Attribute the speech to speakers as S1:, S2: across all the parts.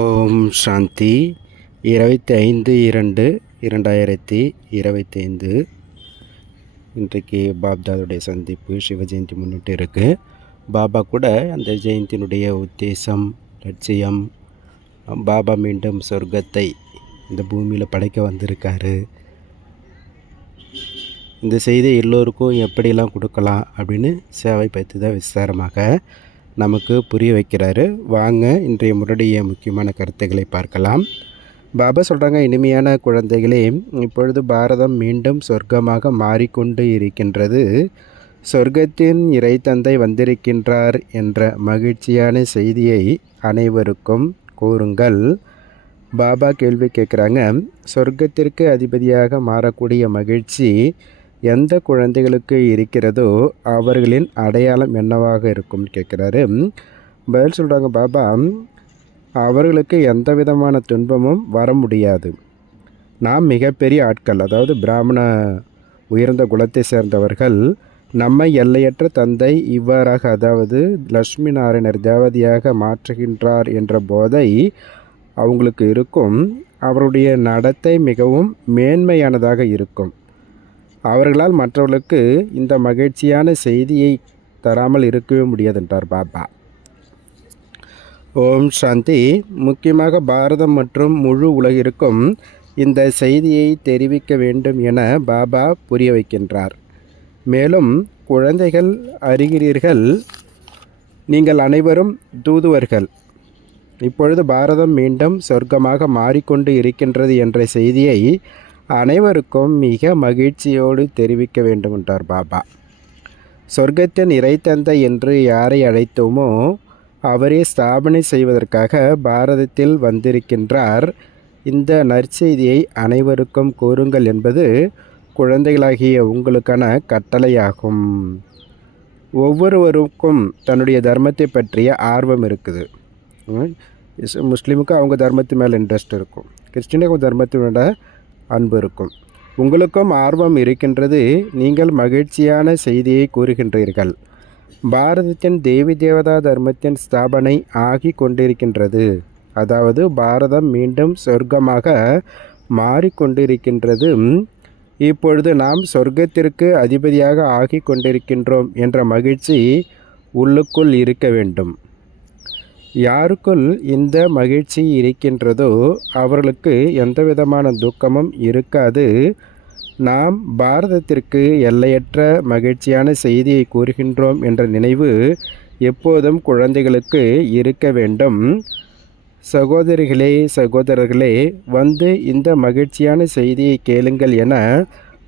S1: ஓம் சாந்தி. இருபத்தி ஐந்து இரண்டு இரண்டாயிரத்தி இருபத்தி ஐந்து இன்றைக்கு பாப்தாதுடைய சந்திப்பு சிவ ஜெயந்தி முன்னிட்டு இருக்குது பாபா கூட அந்த ஜெயந்தியினுடைய உத்தேசம் லட்சியம் பாபா மீண்டும் சொர்க்கத்தை இந்த பூமியில் படைக்க வந்திருக்காரு. இந்த செய்தியை எல்லோருக்கும் எப்படிலாம் கொடுக்கலாம் அப்படின்னு சேவை பற்றி தான் விசாரமாக நமக்கு புரிய வைக்கிறாரு. வாங்க இன்றைய முரடைய முக்கியமான கருத்துக்களை பார்க்கலாம். பாபா சொல்கிறாங்க இனிமையான குழந்தைகளே இப்பொழுது பாரதம் மீண்டும் சொர்க்கமாக மாறிக்கொண்டு இருக்கின்றது. சொர்க்கத்தின் இறை தந்தை வந்திருக்கின்றார் என்ற மகிழ்ச்சியான செய்தியை அனைவருக்கும் கூறுங்கள். பாபா கேள்வி கேட்குறாங்க சொர்க்கத்திற்கு அதிபதியாக மாறக்கூடிய மகிழ்ச்சி எந்த குழந்தைகளுக்கு இருக்கிறதோ அவர்களின் அடையாளம் என்னவாக இருக்கும்னு கேட்குறாரு. பதில் சொல்கிறாங்க பாபா அவர்களுக்கு எந்த விதமான துன்பமும் வர முடியாது. நாம் மிகப்பெரிய ஆட்கள் அதாவது பிராமண உயர்ந்த குலத்தை சேர்ந்தவர்கள் நம்மை எல்லையற்ற தந்தை இவ்வாறாக அதாவது லக்ஷ்மி நாராயணர் தேவதையாக மாற்றுகின்றார் என்ற போதை அவங்களுக்கு இருக்கும். அவருடைய நடத்தை மிகவும் மேன்மையானதாக இருக்கும். அவர்களால் மற்றவர்களுக்கு இந்த மகிழ்ச்சியான செய்தியை தராமல் இருக்கவே முடியாது என்றார் பாபா. ஓம் சாந்தி. முக்கியமாக பாரதம் மற்றும் முழு உலகிற்கும் இந்த செய்தியை தெரிவிக்க வேண்டும் என பாபா புரிய வைக்கின்றார். மேலும் குழந்தைகள் அறிகிறீர்கள் நீங்கள் அனைவரும் தூதுவர்கள். இப்பொழுது பாரதம் மீண்டும் சொர்க்கமாக மாறிக்கொண்டு இருக்கின்றது என்ற செய்தியை அனைவருக்கும் மிக மகிழ்ச்சியோடு தெரிவிக்க வேண்டுமென்றார் பாபா. சொர்க்கத்தின் இறைத்தந்தை என்று யாரை அழைத்தோமோ அவரே ஸ்தாபனை செய்வதற்காக பாரதத்தில் வந்திருக்கின்றார். இந்த நற்செய்தியை அனைவருக்கும் கூறுங்கள் என்பது குழந்தைகளாகிய உங்களுக்கான கட்டளையாகும். ஒவ்வொருவருக்கும் தன்னுடைய தர்மத்தை பற்றிய ஆர்வம் இருக்குது. முஸ்லீமுக்கு அவங்க தர்மத்து மேலே இன்ட்ரெஸ்ட் இருக்கும். கிறிஸ்டினுக்கு தர்மத்தை விட அன்பு இருக்கும். உங்களுக்கும் ஆர்வம் இருக்கின்றது நீங்கள் மகிழ்ச்சியான செய்தியை கூறுகின்றீர்கள். பாரதத்தின் தேவி தேவதா தர்மத்தின் ஸ்தாபனை ஆகி கொண்டிருக்கின்றது. அதாவது பாரதம் மீண்டும் சொர்க்கமாக மாறிக்கொண்டிருக்கின்றது இப்பொழுது நாம் சொர்க்கத்திற்கு அதிபதியாக ஆகி கொண்டிருக்கின்றோம் என்ற மகிழ்ச்சி உள்ளுக்குள் இருக்க வேண்டும். யாருக்குள் இந்த மகிழ்ச்சி இருக்கின்றதோ அவர்களுக்கு எந்த விதமான துக்கமும் இருக்காது. நாம் பாரதத்திற்கு எல்லையற்ற மகிழ்ச்சியான செய்தியை கூறுகின்றோம் என்ற நினைவு எப்போதும் குழந்தைகளுக்கு இருக்க வேண்டும். சகோதரிகளே சகோதரர்களே வந்து இந்த மகிழ்ச்சியான செய்தியை கேளுங்கள் என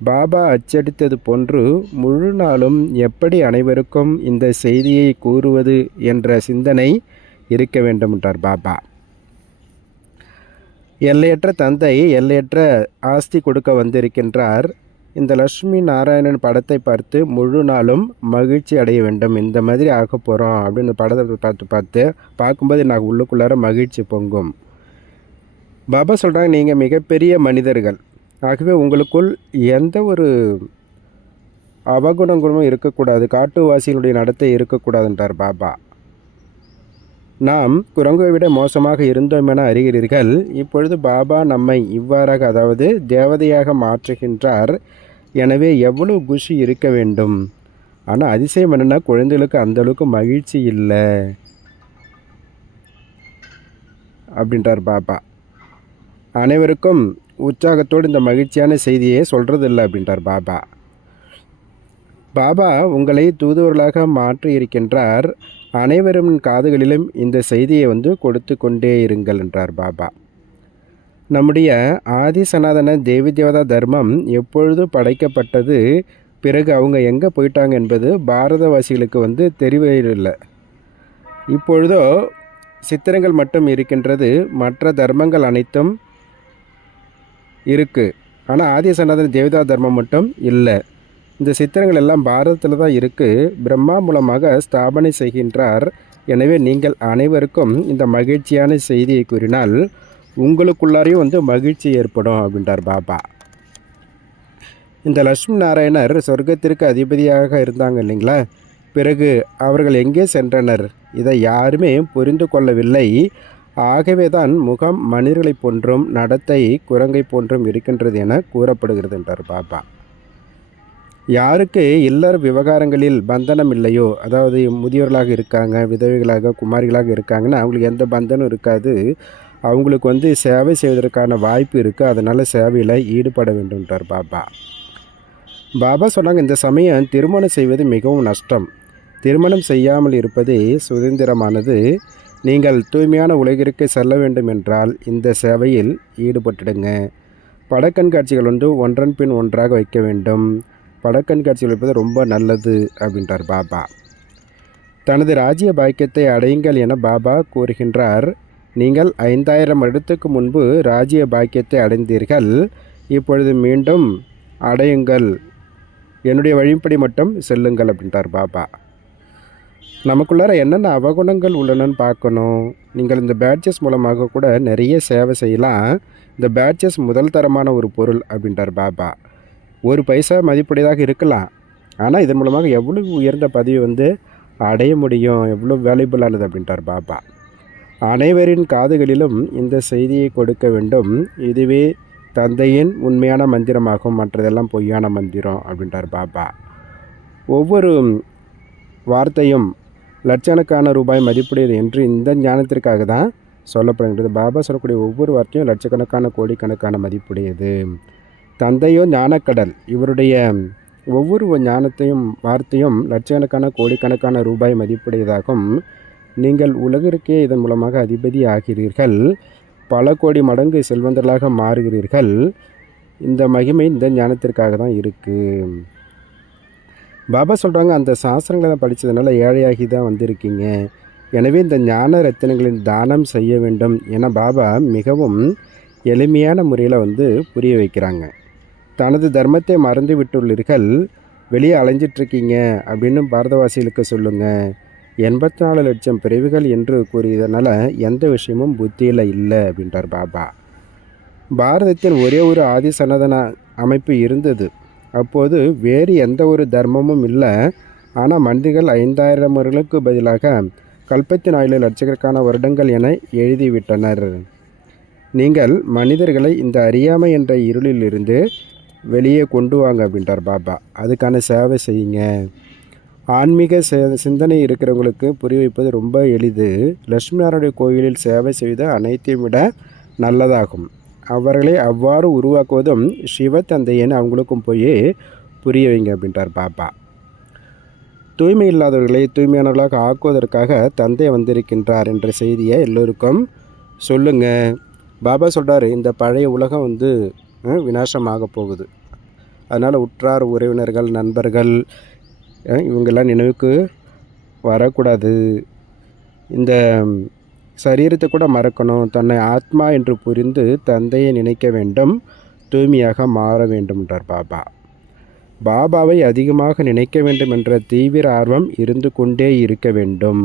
S1: பாபா அச்சடித்தது போன்று முழு நாளும் எப்படி அனைவருக்கும் இந்த செய்தியை கூறுவது என்ற சிந்தனை இருக்க வேண்டும் என்றார் பாபா. எல்லையற்ற தந்தை எல்லையற்ற ஆஸ்தி கொடுக்க வந்திருக்கின்றார். இந்த லக்ஷ்மி நாராயணன் படத்தை பார்த்து முழு நாளும் மகிழ்ச்சி அடைய வேண்டும். இந்த மாதிரி ஆக போகிறோம் அப்படின்னு படத்தை பார்த்து பார்த்து பார்க்கும்போது எனக்கு உள்ளுக்குள்ளார மகிழ்ச்சி பொங்கும். பாபா சொல்கிறாங்க நீங்கள் மிகப்பெரிய மனிதர்கள். ஆகவே உங்களுக்குள் எந்த ஒரு அவகுணங்களும் இருக்கக்கூடாது. காட்டுவாசிகளுடைய நடத்தை இருக்கக்கூடாதுன்றார் பாபா. நாம் குரங்குவை விட மோசமாக இருந்தோம் என அறிகிறீர்கள். இப்பொழுது பாபா நம்மை இவ்வாறாக அதாவது தேவதையாக மாற்றுகின்றார். எனவே எவ்வளவு குஷி இருக்க வேண்டும்? ஆனால் அதிசயம் என்னென்னா குழந்தைகளுக்கு அந்தளவுக்கு மகிழ்ச்சி இல்லை. அப்படின்றார் பாபா. அனைவருக்கும் உற்சாகத்தோடு இந்த மகிழ்ச்சியான செய்தியை சொல்கிறதில்லை அப்படின்றார் பாபா. பாபா உங்களை தூதுவர்களாக மாற்றி இருக்கின்றார் அனைவரும் காதுகளிலும் இந்த செய்தியை வந்து கொடுத்து கொண்டே இருங்கள் என்றார் பாபா. நம்முடைய ஆதி சனாதன தேவி தேவதா தர்மம் எப்பொழுது படைக்கப்பட்டது பிறகு அவங்க எங்கே போயிட்டாங்க என்பது பாரதவாசிகளுக்கு வந்து தெரியவில்லை இப்பொழுதோ சித்திரங்கள் மட்டும் இருக்கின்றது மற்ற தர்மங்கள் அனைத்தும் இருக்குது ஆனால் ஆதி சனாதன தேவிதா தர்மம் மட்டும் இல்லை. இந்த சித்திரங்கள் எல்லாம் பாரதத்தில் தான் இருக்குது பிரம்மா மூலமாக ஸ்தாபனை செய்கின்றார். எனவே நீங்கள் அனைவருக்கும் இந்த மகிழ்ச்சியான செய்தியை கூறினால் உங்களுக்குள்ளாரையும் வந்து மகிழ்ச்சி ஏற்படும் அப்படின்றார் பாபா. இந்த லட்சுமி நாராயணர் சொர்க்கத்திற்கு அதிபதியாக இருந்தாங்க இல்லைங்களா? பிறகு அவர்கள் எங்கே சென்றனர்? இதை யாருமே புரிந்து கொள்ளவில்லை. ஆகவே தான் முகம் மனிதர்களைப் போன்றும் நடத்தை குரங்கை போன்றும் இருக்கின்றது என கூறப்படுகிறது என்றார் பாபா. யாருக்கு இல்லற விவகாரங்களில் பந்தனம் இல்லையோ அதாவது முதியோர்களாக இருக்காங்க விதவைகளாக குமாரிகளாக இருக்காங்கன்னா அவங்களுக்கு எந்த பந்தனும் இருக்காது. அவங்களுக்கு வந்து சேவை செய்வதற்கான வாய்ப்பு இருக்குது அதனால் சேவையில் ஈடுபட வேண்டும்ன்றார் பாபா. பாபா சொன்னாங்க இந்த சமயம் திருமணம் செய்வது மிகவும் நஷ்டம். திருமணம் செய்யாமல் இருப்பதே சுதந்திரமானது. நீங்கள் தூய்மையான உலகிற்கு செல்ல வேண்டும் என்றால் இந்த சேவையில் ஈடுபட்டுடுங்க. படக்கண்காட்சிகள் வந்து ஒன்றன் பின் ஒன்றாக வைக்க வேண்டும். படக்கண்காட்சிகள் வைப்பது ரொம்ப நல்லது அப்படின்றார் பாபா. தனது ராஜ்ய பாக்கியத்தை அடையுங்கள் என பாபா கூறுகின்றார். நீங்கள் ஐந்தாயிரம் வருடத்துக்கு முன்பு ராஜ்ய பாக்கியத்தை அடைந்தீர்கள். இப்பொழுது மீண்டும் அடையுங்கள். என்னுடைய வழிப்படி மட்டும் செல்லுங்கள் அப்படின்றார் பாபா. நமக்குள்ளார என்னென்ன அவகுணங்கள் உள்ளனன்னு பார்க்கணும். நீங்கள் இந்த பேட்சஸ் மூலமாக கூட நிறைய சேவை செய்யலாம். இந்த பேட்சஸ் முதல் தரமான ஒரு பொருள் அப்படின்றார் பாபா. ஒரு பைசா மதிப்புடையதாக இருக்கலாம். ஆனால் இதன் மூலமாக எவ்வளோ உயர்ந்த பதவி வந்து அடைய முடியும்? எவ்வளோ வேல்யூபிளானது அப்படின்றார் பாபா. அனைவரின் காதுகளிலும் இந்த செய்தியை கொடுக்க வேண்டும். இதுவே தந்தையின் உண்மையான மந்திரமாகும். மற்றதெல்லாம் பொய்யான மந்திரம் அப்படின்றார் பாபா. ஒவ்வொரு வார்த்தையும் லட்சக்கணக்கான ரூபாய் மதிப்புடையது என்று இந்த ஞானத்திற்காக தான் சொல்லப்படுகின்றது. பாபா சொல்லக்கூடிய ஒவ்வொரு வார்த்தையும் லட்சக்கணக்கான கோடிக்கணக்கான மதிப்புடையது. தந்தையோ ஞானக்கடல். இவருடைய ஒவ்வொரு ஞானத்தையும் வார்த்தையும் லட்சக்கணக்கான கோடிக்கணக்கான ரூபாய் மதிப்புடையதாகும். நீங்கள் உலகிற்கே இதன் மூலமாக அதிபதி ஆகிறீர்கள். பல கோடி மடங்கு செல்வந்தர்களாக மாறுகிறீர்கள். இந்த மகிமை இந்த ஞானத்திற்காக தான் இருக்குது பாபா சொல்கிறாங்க அந்த சாஸ்திரங்களை படித்ததுனால ஏழையாகி தான் வந்திருக்கீங்க. எனவே இந்த ஞான ரத்தினங்களின் தானம் செய்ய வேண்டும் என பாபா மிகவும் எளிமையான முறையில் வந்து புரிய வைக்கிறாங்க. தனது தர்மத்தை மறந்து விட்டுள்ளீர்கள் வெளியே அலைஞ்சிட்ருக்கீங்க அப்படின்னு பாரதவாசிகளுக்கு சொல்லுங்கள் எண்பத்தி நாலு லட்சம் பிரிவுகள் என்று கூறியதனால் எந்த விஷயமும் புத்தியில் இல்லை அப்படின்றார் பாபா. பாரதத்தில் ஒரே ஒரு ஆதி சனாதன அமைப்பு இருந்தது. அப்போது வேறு எந்த ஒரு தர்மமும் இல்லை. ஆனால் மனிதர்கள் ஐந்தாயிரம் வருடங்களுக்கு பதிலாக கல்பத்தி நாலு லட்சக்கணக்கான வருடங்கள் என எழுதிவிட்டனர். நீங்கள் மனிதர்களை இந்த அறியாமை என்ற இருளிலிருந்து வெளியே கொண்டு வாங்க அப்படின்றார் பாபா. அதுக்கான சேவை செய்யுங்க. ஆன்மீக சிந்தனை இருக்கிறவங்களுக்கு புரிய வைப்பது ரொம்ப எளிது. லட்சுமி கோயிலில் சேவை செய்த அனைத்தையும் விட நல்லதாகும். அவர்களை அவ்வாறு உருவாக்குவதும் சிவ தந்தையன் அவங்களுக்கும் போய் புரிய வைங்க அப்படின்றார் பாபா. தூய்மை இல்லாதவர்களை தூய்மையானவர்களாக ஆக்குவதற்காக தந்தை வந்திருக்கின்றார் என்ற செய்தியை எல்லோருக்கும் சொல்லுங்கள் பாபா சொல்கிறார் இந்த பழைய உலகம் வந்து விநாசமாக போகுது. அதனால் உற்றார் உறவினர்கள் நண்பர்கள் இவங்கெல்லாம் நினைவுக்கு வரக்கூடாது. இந்த சரீரத்தை கூட மறக்கணும். தன்னை ஆத்மா என்று புரிந்து தந்தையை நினைக்க வேண்டும். தூய்மையாக மாற வேண்டும் என்றார் பாபா. பாபாவை அதிகமாக நினைக்க வேண்டும் என்ற தீவிர ஆர்வம் இருந்து கொண்டே இருக்க வேண்டும்.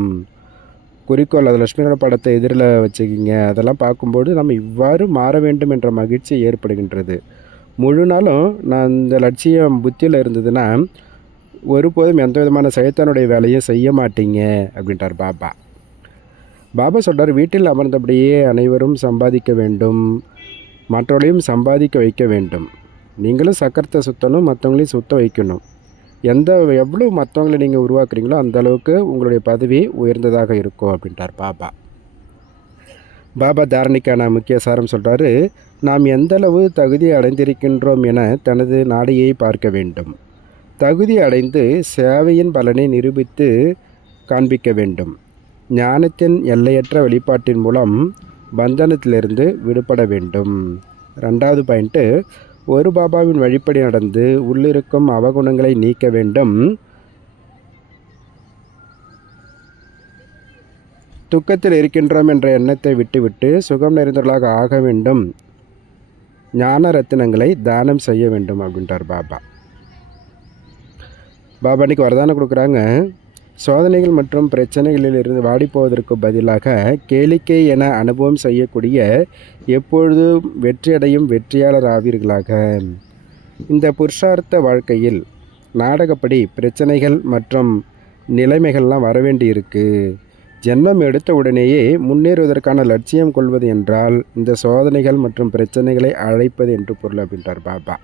S1: குறிக்கோள் அது லட்சுமியோட படத்தை எதிரில் வச்சுக்கிங்க. அதெல்லாம் பார்க்கும்போது நம்ம இவ்வாறு மாற வேண்டும் என்ற மகிழ்ச்சி ஏற்படுகின்றது. முழு நாளும் நான் இந்த லட்சியம் புத்தியில் இருந்ததுன்னா ஒருபோதும் எந்த விதமான சைத்தானுடைய வேலையும் செய்ய மாட்டீங்க அப்படின்றார் பாபா. பாபா சொல்கிறார் வீட்டில் அமர்ந்தபடியே அனைவரும் சம்பாதிக்க வேண்டும். மற்றவர்களையும் சம்பாதிக்க வைக்க வேண்டும். நீங்களும் சக்கரத்தை சுற்றணும் மற்றவங்களையும் சுத்த வைக்கணும். எந்த எவ்வளோ மற்றவங்களை நீங்கள் உருவாக்குறீங்களோ அந்த அளவுக்கு உங்களுடைய பதவி உயர்ந்ததாக இருக்கும் அப்படின்றார் பாபா. பாபா தாரணிக்கான முக்கிய சாரம் சொல்கிறாரு நாம் எந்தளவு தகுதி அடைந்திருக்கின்றோம் என தனது நாடையை பார்க்க வேண்டும். தகுதி அடைந்து சேவையின் பலனை நிரூபித்து காண்பிக்க வேண்டும். ஞானத்தின் எல்லையற்ற வெளிப்பாட்டின் மூலம் பந்தனத்திலிருந்து விடுபட வேண்டும். ரெண்டாவது பாயிண்ட்டு ஒரு பாபாவின் வழிப்படி நடந்து உள்ளிருக்கும் அவகுணங்களை நீக்க வேண்டும். துக்கத்தில் இருக்கின்றோம் என்ற எண்ணத்தை விட்டுவிட்டு சுகம் நிறைந்தவர்களாக ஆக வேண்டும். ஞான ரத்தினங்களை தானம் செய்ய வேண்டும் அப்படின்றார் பாபா. பாபா இன்னைக்கு வரதானம் கொடுக்குறாங்க. சோதனைகள் மற்றும் பிரச்சனைகளில் இருந்து வாடிப்போவதற்கு பதிலாக கேளிக்கை என அனுபவம் செய்யக்கூடிய எப்பொழுதும் வெற்றியடையும் வெற்றியாளர் ஆவீர்களாக இந்த புருஷார்த்த வாழ்க்கையில் நாடகப்படி பிரச்சனைகள் மற்றும் நிலைமைகள்லாம் வரவேண்டி இருக்குது ஜென்மம் எடுத்த உடனேயே முன்னேறுவதற்கான லட்சியம் கொள்வது என்றால் இந்த சோதனைகள் மற்றும் பிரச்சனைகளை அழைப்பது என்று பொருள் அப்படின்றார் பாபா.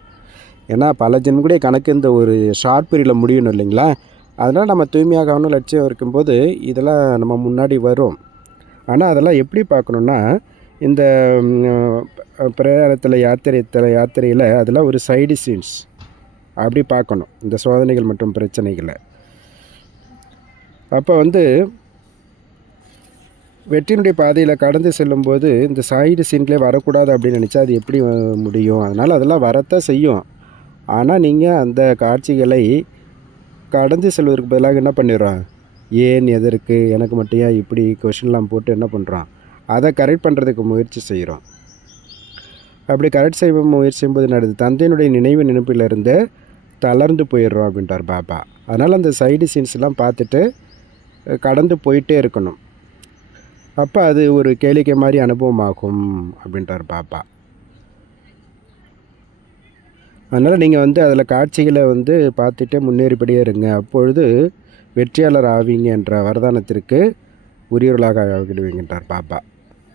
S1: ஏன்னா பல ஜென்மக்குடைய கணக்கு இந்த ஒரு ஷார்ட் பீரியடில் முடியணும் இல்லைங்களா? அதனால் நம்ம தூய்மையாகணும் லட்சியம் இருக்கும்போது இதெல்லாம் நம்ம முன்னாடி வரும். ஆனால் அதெல்லாம் எப்படி பார்க்கணுன்னா இந்த பிரயாணத்தில் யாத்திரைத்தில் யாத்திரையில் அதெல்லாம் ஒரு சைடு சீன்ஸ் அப்படி பார்க்கணும். இந்த சோதனைகள் மற்றும் பிரச்சனைகளை. அப்போ வந்து வெற்றியினுடைய பாதையில் கடந்து செல்லும்போது இந்த சைடு சீன்களே வரக்கூடாது அப்படின்னு நினச்சா அது எப்படி முடியும்? அதனால் அதெல்லாம் வரத்தான் செய்யும். ஆனால் நீங்கள் அந்த காட்சிகளை கடந்து செல்வதற்கு பதிலாக என்ன பண்ணிடுறான்? ஏன் எதற்கு எனக்கு மட்டும் ஏன் இப்படி கொஷின்லாம் போட்டு என்ன பண்ணுறோம் அதை கரெக்ட் பண்ணுறதுக்கு முயற்சி செய்கிறோம் அப்படி கரெக்ட் செய்ய முயற்சி செய்யும்போது நடது தந்தையினுடைய நினைவு நினைப்பிலிருந்து தளர்ந்து போயிடுறோம் அப்படின்றார் பாபா. அதனால் அந்த சைடு சீன்ஸ்லாம் பார்த்துட்டு கடந்து போயிட்டே இருக்கணும். அப்போ அது ஒரு கேளிக்கை மாதிரி அனுபவமாகும் அப்படின்றார் பாபா. அதனால் நீங்கள் வந்து அதில் காட்சிகளை வந்து பார்த்துட்டு முன்னேறிப்படியே இருங்க. அப்பொழுது வெற்றியாளர் ஆவீங்க என்ற வரதானத்திற்கு உரியவர்களாக ஆகிடுவீங்கன்றார் பாபா.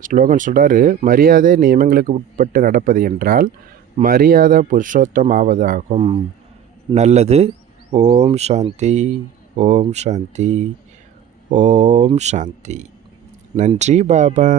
S1: ஸ்லோகன் சொல்கிறார் மரியாதை நியமங்களுக்கு உட்பட்டு நடப்பது என்றால் மரியாதை புருஷோத்தம் ஆவதாகும். நல்லது ஓம் சாந்தி ஓம் சாந்தி ஓம் சாந்தி. நன்றி பாபா.